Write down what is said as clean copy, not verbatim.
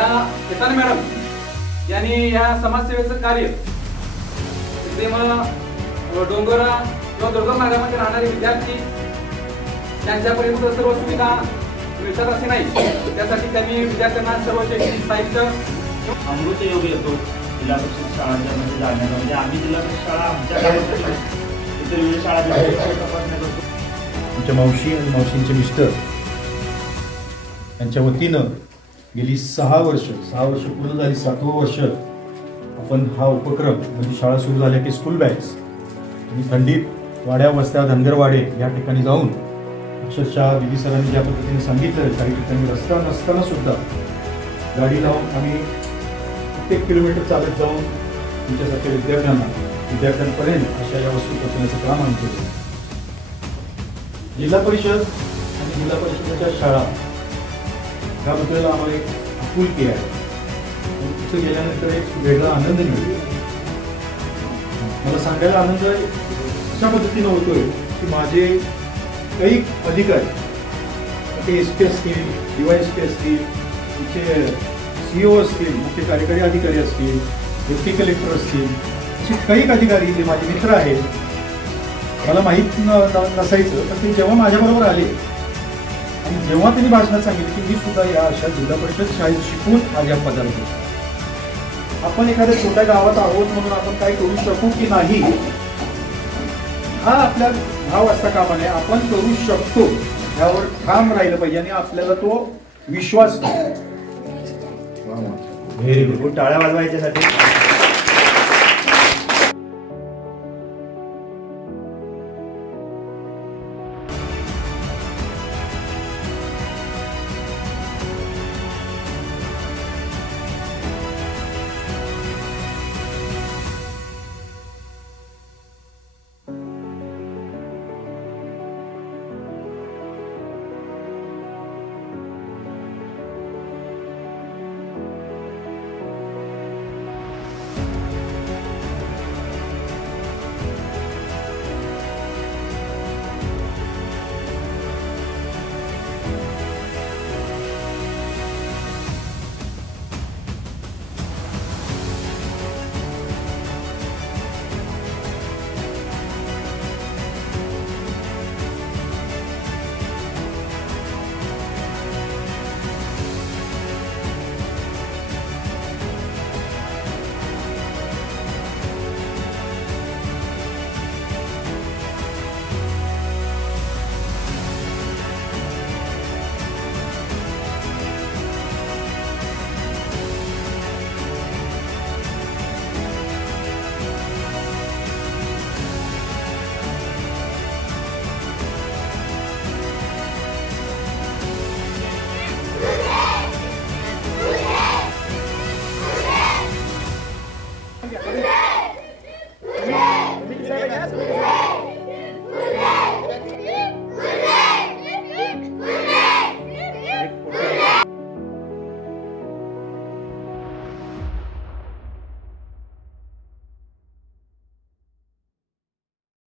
या केतन मॅडम यांनी या समाजसेवेचं कार्य डोंगरा किंवा दुर्गम भागामध्ये राहणारे विद्यार्थी त्यांच्यापर्यंत सर्व सुविधा मिळतात असे नाही, त्यासाठी त्यांनी विद्यार्थ्यांना सर्व शैक्षणिक साहित्य अमृत योग येतो जिल्हा परिषद शाळांच्या मध्ये जाण्याचा. म्हणजे आम्ही जिल्हा परिषद शाळा आमच्या गावात इतर वेळ शाळा तपासण्या करतो. आमच्या मावशी आणि मावशींचे मिस्टर यांच्या वतीनं गेली 6 वर्ष पूर्ण झाली, 7वं वर्ष आपण हा उपक्रम म्हणजे शाळा सुरू झाल्या की स्कूल बॅग्स आणि थंडीत वाड्या वस्त्या धनगरवाडे या ठिकाणी जाऊन अक्षरशः दिदी सरांनी ज्या पद्धतीने सांगितलं, काही ठिकाणी रस्ता नसताना सुद्धा गाडी लावून आम्ही प्रत्येक किलोमीटर चालत जाऊन तुमच्यासारख्या विद्यार्थ्यांपर्यंत अशा या वस्तू पोहोचण्याचं काम आम्ही केलं. जिल्हा परिषद आणि जिल्हा परिषदेच्या शाळा त्याबद्दल आम्हाला एक आपुलकी आहे. तिथे गेल्यानंतर एक वेगळा आनंद मिळतो. मला सांगायला आनंद अशा पद्धतीनं होतोय की माझे काही अधिकारी, ते SP असतील, DYSP असतील, तिचे CEO असतील, मुख्य कार्यकारी अधिकारी असतील, डेप्टी कलेक्टर असतील, असे काही अधिकारी जे माझे मित्र आहेत, मला माहीत नसायचं, पण ते जेव्हा माझ्याबरोबर आले आणि जेव्हा त्यांनी भाषणात सांगितलं की मी सुद्धा या अशा जिल्हा परिषद शाळेत शिकून आज या पदावर होतो. आपण एखाद्या छोट्या गावात आहोत म्हणून आपण काय करू शकू की नाही हा आपल्या भाव असता कामा नये. आपण करू शकतो यावर ठाम राहिलं पाहिजे आणि आपल्याला तो विश्वास व्हेरी गुड. टाळ्या वाजवायच्यासाठी